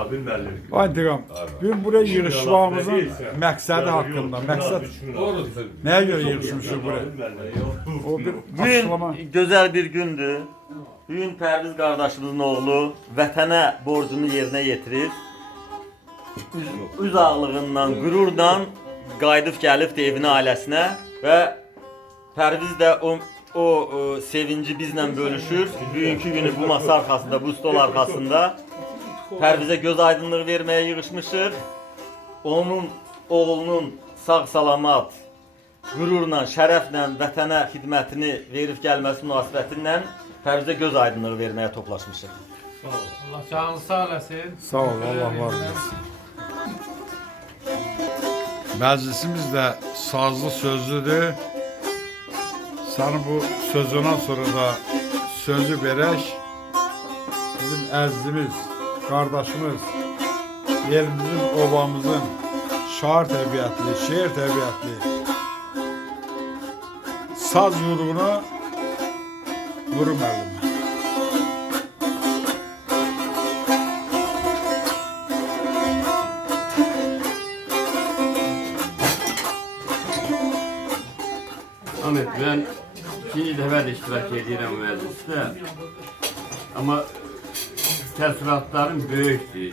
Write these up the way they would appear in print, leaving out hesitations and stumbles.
Nabil müəllim. Ay diyorum, bir buraya yığışmamızın məqsədi haqqında, məqsəd nəyə görə yığışmışıq buraya? O bir açıqlama. Bugün güzel bir gündür. Bugün Pərviz qardaşımızın oğlu vətənə borcunu yerinə yetirir. Üz ağlığından, qürurla qayıdıb gəlibdi evinə, ailəsinə və Pərviz də o sevinci bizlə bölüşür. Bugünkü günü bu masa arxasında, bu stol arxasında Pərvizə göz aydınlığı verməyə yığışmışıq. Onun oğlunun sağ-salamat, qürurla, şərəflə vətənə xidmətini verib gəlməsi münasibətilə Pərvizə göz aydınlığı verməyə toplaşmışıq. Allah canını sağ eləsin. Sağ ol, Allah var olsun. Məclisimiz də sazlı sözlüdür. Sənin bu sözündən sonra da sözü verək. Bizim əzizimiz, qardaşımız, yerimizin, obamızın şair təbiətli, şeir təbiətli saz vurğunu Nuru müəllimə. Ahmet, ben ikinci defa da iştirak edirəm məclisdə. Amma təəssüratlarım böyükdür.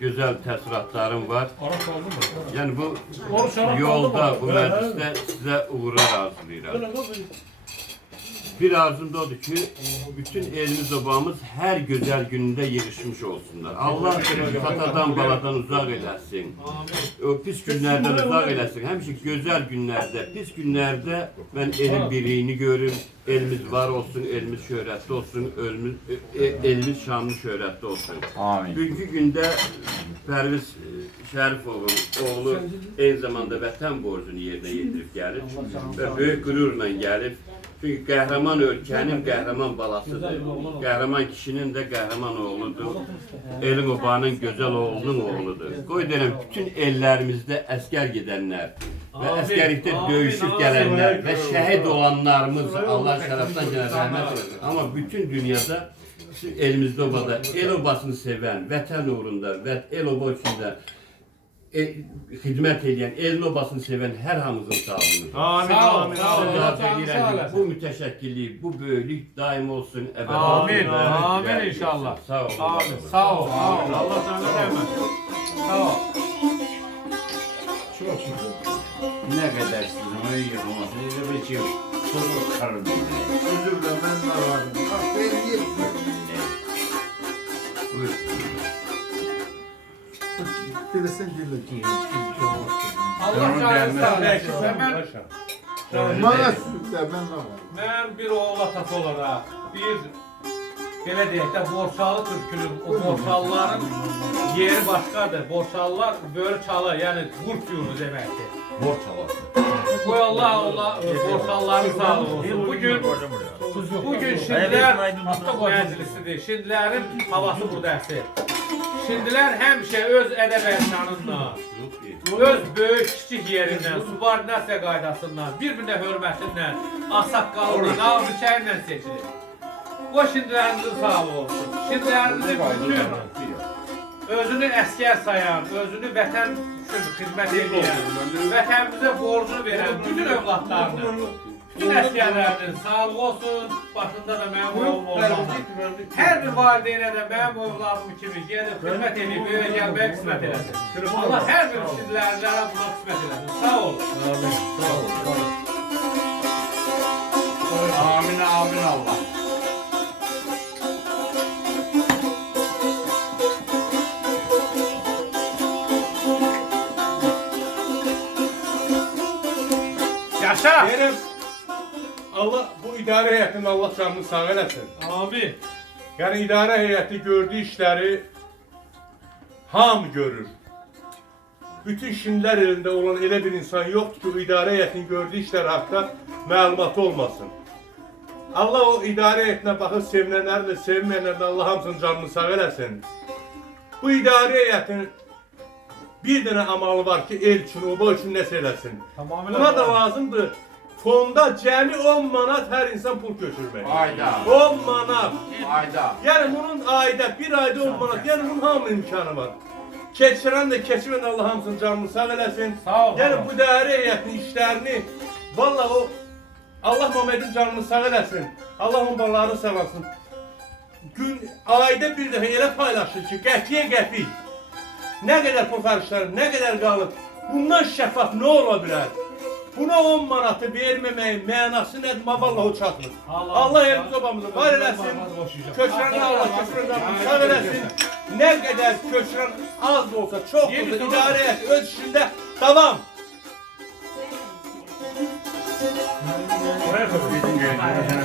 Gözəl təəssüratlarım var. Yəni bu yolda, bu məclisdə sizə uğurlar arzulayıram. Bir arzum da odur ki, bütün elimiz obamız her güzel gününde yığışmış olsunlar. Allah katadan baladan uzak eləsin. O pis günlerden uzak eləsin. Həmişə güzel günlerde, pis günlerde ben elin birliğini görürüm. Elimiz var olsun, elimiz şöhretli olsun, elimiz şanlı şöhretli olsun. Amin. Bugünkü günde Pərviz Şərifovun oğlu aynı zamanda vətən borcunu yerine yetirib gəlib ve büyük gururla gəlib. Çünkü qəhrəman ölkənin qəhrəman balasıdır. Qəhrəman kişinin də qəhrəman oğludur. Elin obanın gözəl oğlunun oğludur. Qoy deyirəm, bütün ellərimizdə əskər gedənlər və əskərlikdə döyüşüb gələnlər və şəhid olanlarımız Allah şərəfdən gələ rəhmət eləsin. Amma bütün dünyada elimizdə obada el obasını sevən, vətən uğrunda və el oba üçündə xidmət edən, elin obasını sevən hər hamımızın sağlığını. Amin, amin, amin. Bu mütəşəkkillik, bu böyüklük daim olsun. Amin, amin inşallah. Sağ ol. Amin, sağ ol. Allah sana rəhmət. Sağ ol. Ne kadar sizin o yıkılması, ne bir şey yok. Çok karın. Özür dilerim, ben de varım. Bak ben yetmiyorum. Buyur. Bilirsin dili. Allah canını sağ eləsin. Bana sürükler, ben de varım. Mən bir oğul atası olaraq, bir belə deyək də, Borçalı türkünün, o Borçalıların yeri başqadır. Borçalılar böyür çalı, yəni qurd yurdu deməkdir. Qoy Allah Borçalıların sağlığı olsun. Bugün Şindilər məclisidir. Şindilərin havası burada əsir. Şindilər həmişə öz ədəb əhsanınla, öz böyük kiçik yerindən, subordinasiya qaydasından, bir-birinə hörmətindən, ağsaqqalından, ağzıçəylə seçilir. O şindilərimizin sağlığı olsun. Şindilərimizin bütün özünü əskər sayan, özünü vətən üçün xidmət edən, vətənimizə borcunu verən bütün övladlarını, bütün əskərlərinin sağlığı olsun, başında da mənim oğlum olmalı. Hər bir valideynə də mənim oğlanım kimi gelib, xidmət edib, eve gəlməyə qismət eləsin. Allah hər bir şindilərinlərə buna qismət eləsin. Sağ olun. Amin, sağ ol. Amin, amin Allah. Yaşa! Deyirəm, Allah bu idarə heyətinin Allah canını sağ eləsin. Amin. Yəni idarə heyəti gördüyü işləri hamı görür. Bütün Şindilər elində olan elə bir insan yoxdur ki, o idarə heyətinin gördüyü işlər haqqında məlumatı olmasın. Allah o idarə heyətinə baxıb sevinənləri də, sevinməyənləri də Allah hamısının canını sağ eləsin. Bu idarə heyətin bir dənə amalı var ki, el üçün, oba üçün nəsə eləsin. Buna da lazımdır fonda cəmi 10 manat hər insan pul götürmək. Ayda. 10 manat. Ayda. Yəni bunun ayda, bir ayda 10 manat. Yəni bunun hamı imkanı var. Keçirən də keçirən də Allah hamısının canını sağ eləsin. Sağ ol, Yəni sağ ol. bu idarə heyətinin işlərini vallahi o Allah Məmmədin canını sağ eləsin. Allah onun balalarını sağlasın. Gün ayda bir dəfə elə paylaşır ki, qətiyə qəpik. Nə qədər pul xərcləri, nə qədər qalıb. Bundan şəffaf nə ola bilər? Buna 10 manatı verməməyin mənası nədir? Vallahi o çatmır. Allah elimiz obamızı var eləsin. Köçürəni Allah köçürəni sağ eləsin. Nə qədər köçürən az da olsa, çox da olsa idarə et, öz işində davam. Oraya koy.